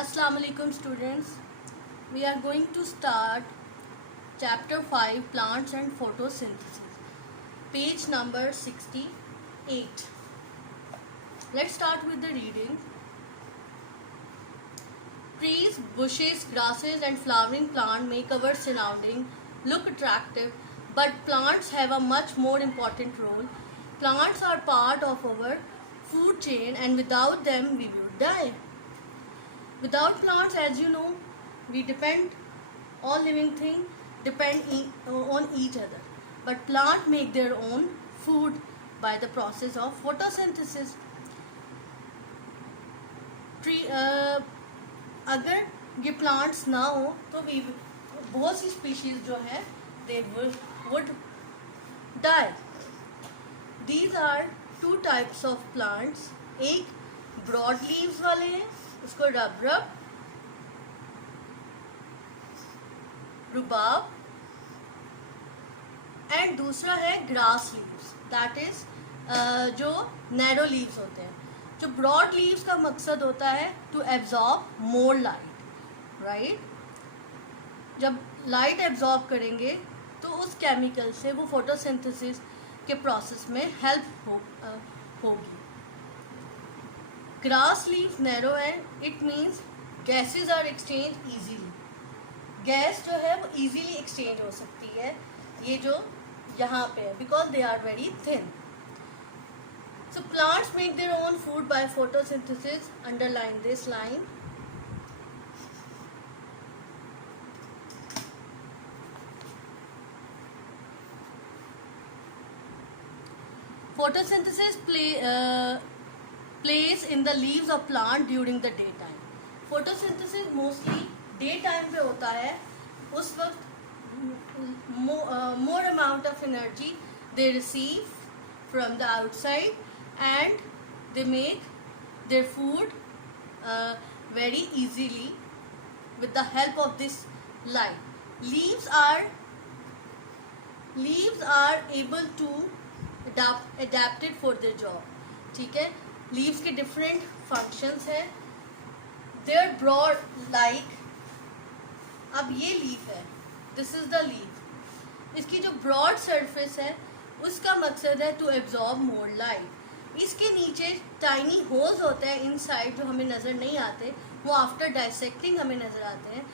Assalamu alaikum students. We are going to start chapter 5 plants and photosynthesis. Page number 68. Let's start with the reading. Trees, bushes, grasses and flowering plant make our surrounding look attractive, but plants have a much more important role. Plants are part of our food chain and without them we would die. Without plants, as you know, we depend, all living things depend on each other. But plants make their own food by the process of photosynthesis. Tree, अगर ये plants ना हो तो भी बहुत सी species जो है they would die. These are two types of plants. एक broad leaves वाले हैं, उसको रुबाब, एंड दूसरा है ग्रास लीव्स, दैट इज जो नैरो लीव्स होते हैं. जो ब्रॉड लीव्स का मकसद होता है to absorb more light, right. जब लाइट एब्जॉर्ब करेंगे तो उस केमिकल से वो फोटोसिंथेसिस के प्रोसेस में हेल्प होगी. Grass leaves narrow and it means gases are exchange easily. Gas जो है वो ईजीली एक्सचेंज हो सकती है, ये जो यहाँ पे है, because they are very thin. So plants make their own food by photosynthesis. Underline this line. Photosynthesis plays in the leaves of plant during the daytime. Photosynthesis mostly day time पे होता है. उस वक्त more amount of energy they receive from the outside and they make their food very easily with the help of this light. Leaves are able to adapted for their job. ठीक है. Leaves के different functions है. There broad like, अब ये leaf है, this is the leaf. इसकी जो broad surface है उसका मकसद है टू एब्जॉर्ब मोर लाइट. इसके नीचे टाइनी होल्स होते हैं इनसाइड जो हमें नज़र नहीं आते, वो आफ्टर डाइसेक्टिंग हमें नज़र आते हैं.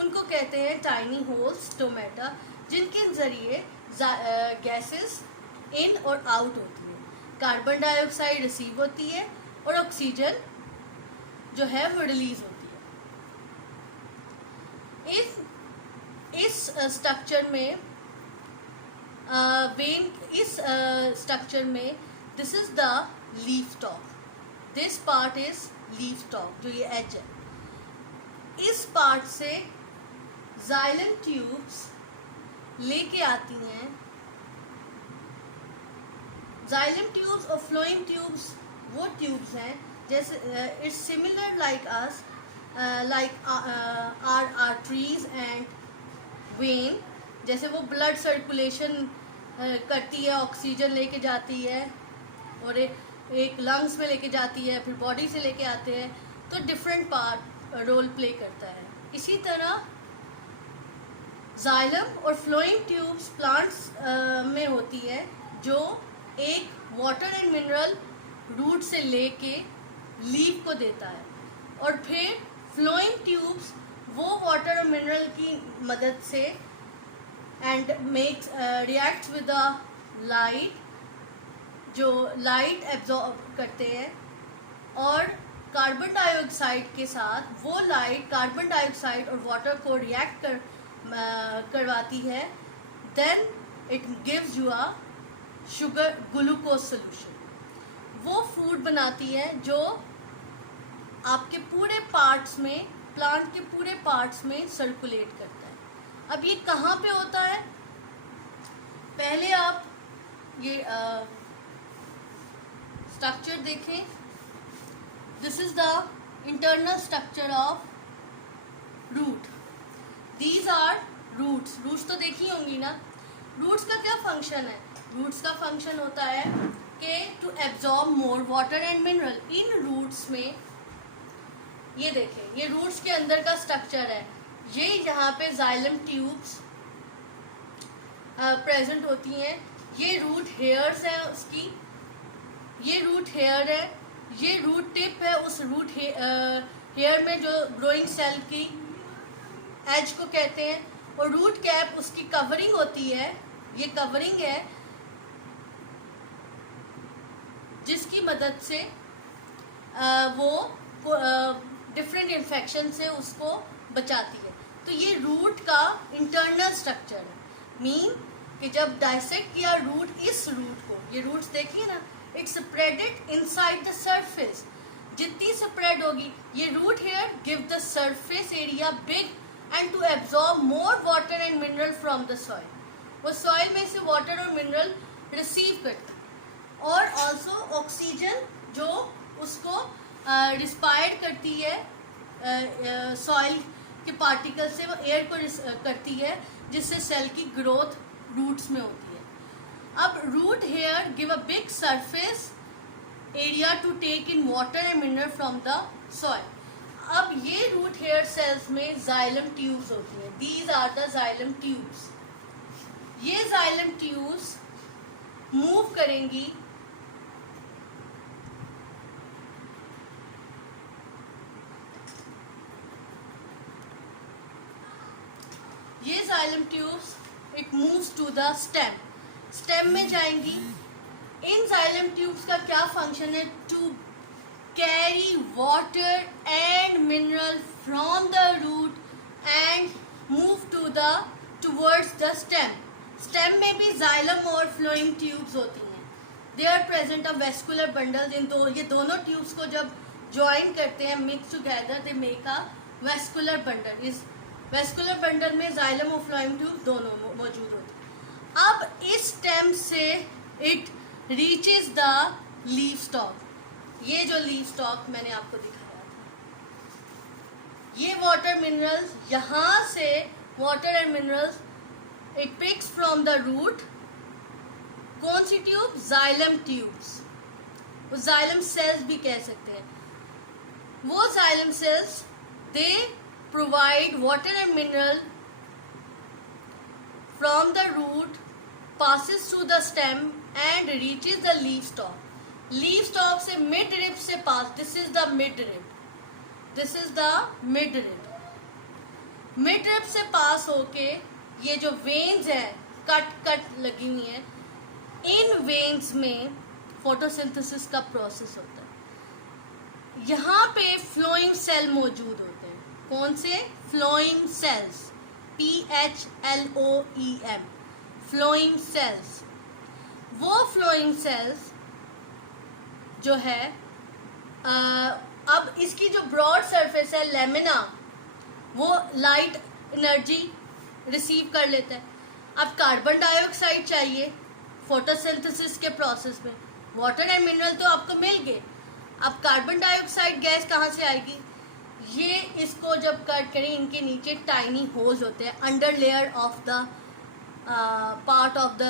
उनको कहते हैं टाइनी होल्स, स्टोमेटा, जिनके ज़रिए गैसेस इन और आउट होती है. कार्बन डाइऑक्साइड रिसीव होती है और ऑक्सीजन जो है वो रिलीज होती है. इस स्ट्रक्चर में इस स्ट्रक्चर में this is the leaf top. This part is leaf top, जो ये एज है. इस पार्ट से जाइलम ट्यूब्स लेके आती हैं. जाइलम ट्यूब्स और फ्लोइंग ट्यूब्स वो ट्यूब्स हैं जैसे it's similar like us, like are arteries and vein. जैसे वो ब्लड सर्कुलेशन करती है, ऑक्सीजन लेके जाती है और एक लंग्स में लेके जाती है, फिर बॉडी से लेके आते हैं, तो डिफरेंट पार्ट रोल प्ले करता है. इसी तरह जाइलम और फ्लोइंग ट्यूब्स प्लांट्स में होती है, जो एक वाटर एंड मिनरल रूट से लेके लीफ को देता है, और फिर फ्लोइंग ट्यूब्स वो वाटर और मिनरल की मदद से and makes reacts with the light, जो लाइट एब्जॉर्ब करते हैं, और कार्बन डाइऑक्साइड के साथ वो लाइट कार्बन डाइऑक्साइड और वाटर को रिएक्ट करवाती है. Then it gives you a sugar glucose solution. वो फूड बनाती है जो आपके पूरे पार्ट्स में, प्लांट के पूरे पार्ट्स में सर्कुलेट करता है. अब ये कहाँ पे होता है? पहले आप ये स्ट्रक्चर देखें. This is the internal structure of root. These are roots. Roots तो देखी होंगी ना. रूट्स का क्या फंक्शन है? रूट्स का फंक्शन होता है कि to absorb more water and mineral. इन रूट्स में ये देखें, ये रूट्स के अंदर का स्ट्रक्चर है। ये यहाँ पे जाइलम ट्यूब्स प्रेजेंट होती हैं। ये रूट हेयर्स है उसकी, ये रूट हेयर है, ये रूट टिप है उस रूट हेयर में जो ग्रोइंग सेल की एज को कहते हैं, और रूट कैप उसकी कवरिंग होती है। ये कवरिंग है जिसकी मदद से वो डिफरेंट इन्फेक्शन से उसको बचाती है। तो ये रूट का इंटरनल स्ट्रक्चर है। मीन कि जब डाइसेक्ट किया रूट, इस रूट को, ये रूट्स देखिए ना, it's spreaded inside the surface. जितनी स्प्रेड होगी, ये root hair give the surface area big and to absorb more water and mineral from the soil. वो सॉइल में से वाटर और मिनरल रिसीव करता है, और ऑल्सो ऑक्सीजन जो उसको रिस्पायर्ड करती है सॉइल के पार्टिकल से, वो एयर को करती है, जिससे सेल की ग्रोथ रूट्स में होती है। अब root hair give a big surface area to take in water and mineral from the soil. अब ये रूट हेयर सेल्स में जाइलम ट्यूब्स होती हैं। These are the xylem tubes. ये जाइलम ट्यूब्स मूव करेंगी ये xylem tubes, it moves to the stem. Stem में जाएंगी। इन जाइलम ट्यूब्स का क्या फंक्शन है? To carry water and mineral from the root and move towards the stem. Stem में भी जाइलम और फ्लोइंग ट्यूब्स होती हैं। They are present a vascular bundle. ये दोनों ट्यूब्स को जब ज्वाइन करते हैं, mix together, they make a vascular bundle. इस वेस्कुलर बंडल में जाइलम और फ्लोइंग ट्यूब दोनों मौजूद होते हैं। अब इस स्टेम से it reaches the leaf stalk. ये जो लीफ स्टॉक मैंने आपको दिखाया था, ये वाटर मिनरल्स, यहाँ से water and minerals it picks from the root. कौन सी ट्यूब? Xylem tubes. वो जाइलम सेल्स भी कह सकते हैं। वो xylem cells they provide water and mineral from the root, passes through the stem and reaches the leaf stalk. Leaf stalk से mid rib से pass, this is the mid rib, this is the mid rib. Mid rib से pass होके ये जो veins है, cut लगी हुई है, इन veins में photosynthesis का process होता है। यहाँ पे flowing cell मौजूद होते हैं। कौन से? Phloem cells, PHLOEM, phloem cells. वो फ्लोइंग सेल्स जो है, अब इसकी जो ब्रॉड सरफेस है लेमिना, वो लाइट एनर्जी रिसीव कर लेता है। अब कार्बन डाइऑक्साइड चाहिए फोटोसिंथेसिस के प्रोसेस में। वाटर एंड मिनरल तो आपको मिल गए, अब कार्बन डाइऑक्साइड गैस कहाँ से आएगी? ये इसको जब कट करें, इनके नीचे टाइनी होल्स होते हैं under layer of the part of the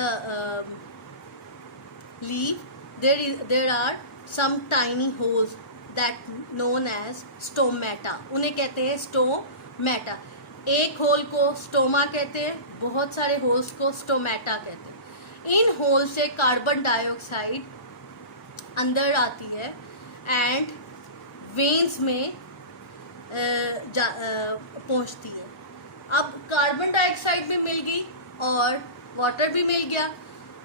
leaf. There are some tiny holes that known as stomata. उन्हें कहते हैं स्टोमेटा। एक होल को स्टोमा कहते हैं, बहुत सारे होल्स को स्टोमेटा कहते हैं। इन होल से कार्बन डाइऑक्साइड अंदर आती है एंड वेन्स में पहुंचती है। अब कार्बन डाइऑक्साइड भी मिल गई और वाटर भी मिल गया।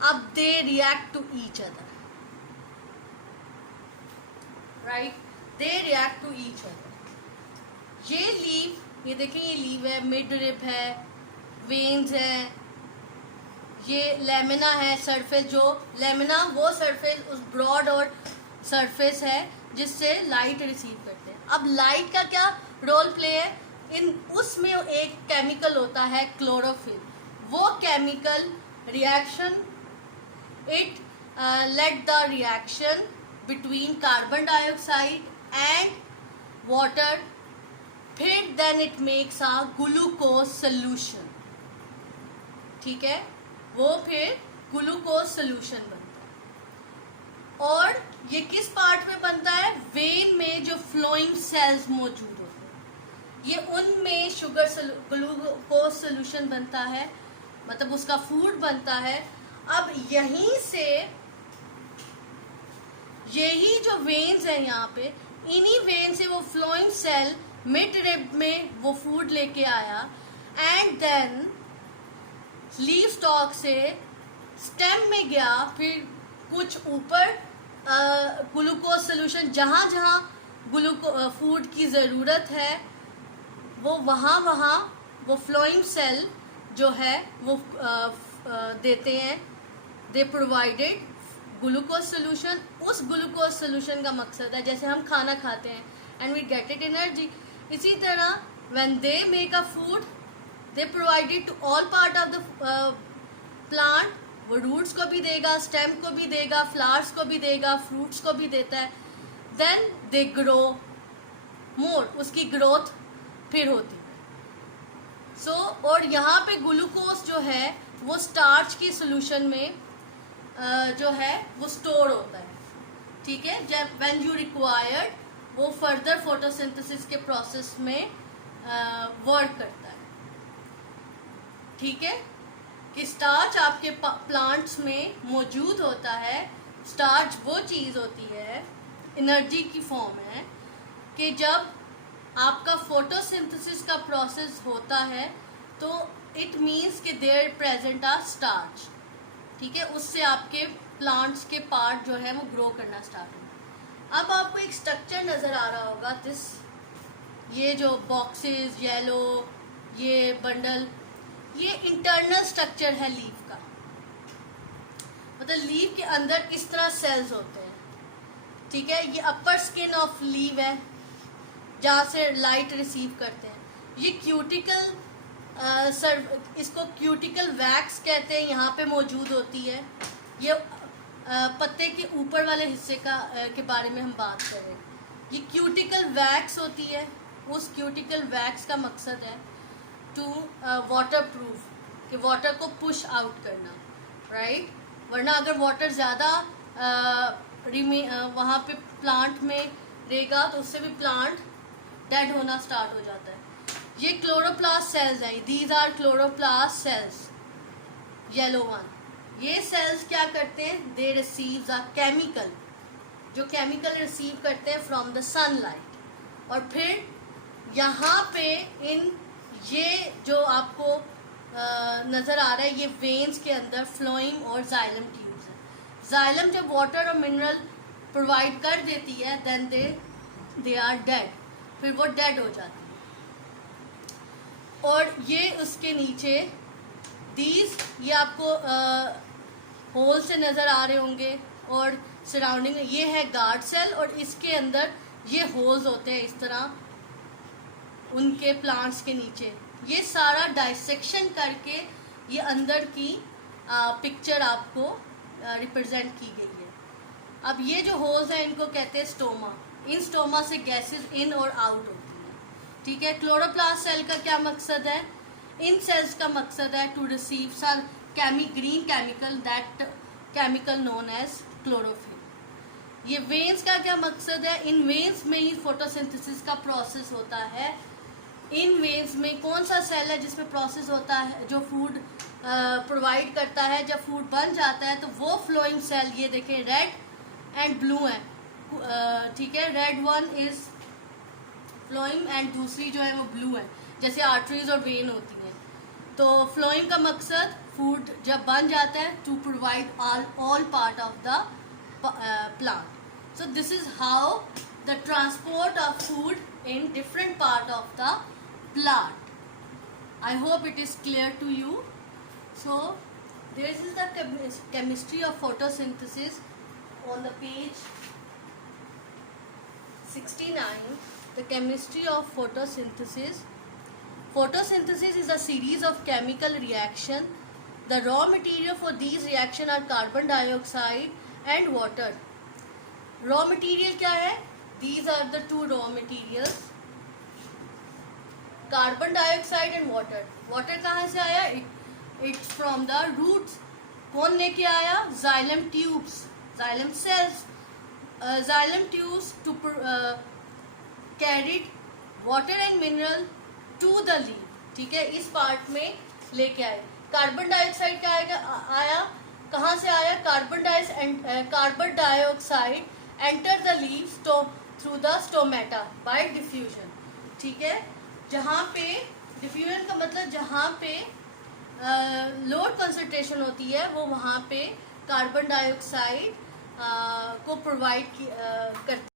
अब they react to each other, right, they react to each other. ये लीव, ये देखें, ये लीव है, मिड रिब है, वेन्स है, ये लेमिना है, सरफेस, जो लेमिना वो सरफेस उस ब्रॉड और सरफेस है जिससे लाइट रिसीव करते हैं। अब लाइट का क्या रोल प्ले है? उसमें एक केमिकल होता है क्लोरोफिल। वो chemical reaction, it let the reaction between carbon dioxide and water, फिर then it makes a glucose solution. ठीक है, वो फिर ग्लूकोज सोल्यूशन बनता है। और ये किस पार्ट में बनता है? वेन में जो फ्लोइंग सेल्स मौजूद ये उनमें ग्लूकोज सोल्यूशन बनता है, मतलब उसका फूड बनता है। अब यहीं से यही जो वेन्स है यहाँ पे, इन्हीं वेन से वो फ्लोइंग सेल मिड रिब में वो फूड लेके आया, एंड देन लीव स्टॉक से स्टेम में गया, फिर कुछ ऊपर ग्लूकोज सोल्यूशन, जहाँ जहाँ फूड की ज़रूरत है वो वहाँ वो फ्लोइंग सेल जो है वो देते हैं, दे प्रोवाइडेड ग्लूकोज सोल्यूशन। उस ग्लूकोज सोल्यूशन का मकसद है, जैसे हम खाना खाते हैं and we get it energy, इसी तरह when they make a food they provided to all part of the plant. वो रूट्स को भी देगा, स्टेम को भी देगा, फ्लावर्स को भी देगा, फ्रूट्स को भी देता है। देन दे ग्रो मोर, उसकी ग्रोथ फिर होती है। और यहाँ पे ग्लूकोज जो है वो स्टार्च की सोल्यूशन में जो है वो स्टोर होता है, ठीक है। जब व्हेन यू रिक्वायर्ड वो फर्दर फोटोसिंथेसिस के प्रोसेस में वर्क करता है, ठीक है। कि स्टार्च आपके प्लांट्स में मौजूद होता है। स्टार्च वो चीज़ होती है, एनर्जी की फॉर्म है, कि जब आपका फोटोसिंथेसिस का प्रोसेस होता है तो इट मीन्स कि देयर प्रेजेंट आ स्टार्च, ठीक है। उससे आपके प्लांट्स के पार्ट जो है वो ग्रो करना स्टार्ट होगा। अब आपको एक स्ट्रक्चर नज़र आ रहा होगा, ये जो बॉक्सेस येलो, ये बंडल, ये इंटरनल स्ट्रक्चर है लीफ का। मतलब लीफ के अंदर इस तरह सेल्स होते हैं, ठीक है। ये अपर स्किन ऑफ लीव है जहाँ से लाइट रिसीव करते हैं। ये क्यूटिकल इसको क्यूटिकल वैक्स कहते हैं, यहाँ पे मौजूद होती है। ये पत्ते के ऊपर वाले हिस्से के बारे में हम बात कर रहे हैं। ये क्यूटिकल वैक्स होती है। उस क्यूटिकल वैक्स का मकसद है टू वाटर प्रूफ, कि वाटर को पुश आउट करना, राइट। वरना अगर वाटर ज़्यादा वहाँ पे प्लांट में रहेगा तो उससे भी प्लांट डेड होना स्टार्ट हो जाता है। ये क्लोरोप्लास्ट सेल्स हैं, these are chloroplast cells, yellow one. ये सेल्स क्या करते हैं, दे रिसीव अ केमिकल, जो केमिकल रिसीव करते हैं फ्रॉम द सनलाइट, और फिर यहाँ पे ये जो आपको नज़र आ रहा है, ये वेन्स के अंदर फ्लोइंग और जाइलम ट्यूब्स हैं। जाइलम जब वाटर और मिनरल प्रोवाइड कर देती है, देन दे आर डेड, फिर वो डेड हो जाती है। और ये उसके नीचे ये आपको होल से नज़र आ रहे होंगे, और सराउंडिंग ये है गार्ड सेल, और इसके अंदर ये होल्स होते हैं इस तरह उनके प्लांट्स के नीचे। ये सारा डाइसेक्शन करके ये अंदर की पिक्चर आपको रिप्रेजेंट की गई है। अब ये जो होल्स हैं इनको कहते हैं स्टोमा। इन स्टोमा से गैसेस इन और आउट होती हैं, ठीक है। क्लोरोप्लास्ट सेल का क्या मकसद है, इन सेल्स का मकसद है to receive some green chemical, that chemical known as chlorophyll. ये वेन्स का क्या मकसद है, इन वेन्स में ही फोटोसिंथेसिस का प्रोसेस होता है। इन वेव्स में कौन सा सेल है जिसमें प्रोसेस होता है, जो फूड प्रोवाइड करता है। जब फूड बन जाता है तो वो फ्लोइंग सेल, ये देखें रेड एंड ब्लू है, ठीक है। Red one is phloem and दूसरी जो है वो ब्लू है, जैसे आर्टरीज और वेन होती हैं। तो फ्लोइंग का मकसद फूड जब बन जाता है to provide all part of the plant. So this is how the transport of food in different part of the plant. I hope it is clear to you. So this is the chemistry of photosynthesis on the page 69. The chemistry of photosynthesis. Photosynthesis is a series of chemical reaction. The raw material for these reaction are carbon dioxide and water. Raw material क्या है? These are the two raw materials, carbon dioxide and water. Water कहाँ से आया? It's from the roots. कौन लेके आया? Xylem tubes, xylem cells. Xylem tubes to carried water and mineral to the leaf, ठीक है, इस पार्ट में लेके आए। कार्बन डाइऑक्साइड क्या आया, कहाँ से आया, carbon dioxide enter the leaf through the stomata bye diffusion, ठीक है। जहाँ पे डिफ्यूजन का मतलब जहाँ पे लोड कंसंट्रेशन होती है वो वहाँ पे कार्बन डाइऑक्साइड को प्रोवाइड करती है।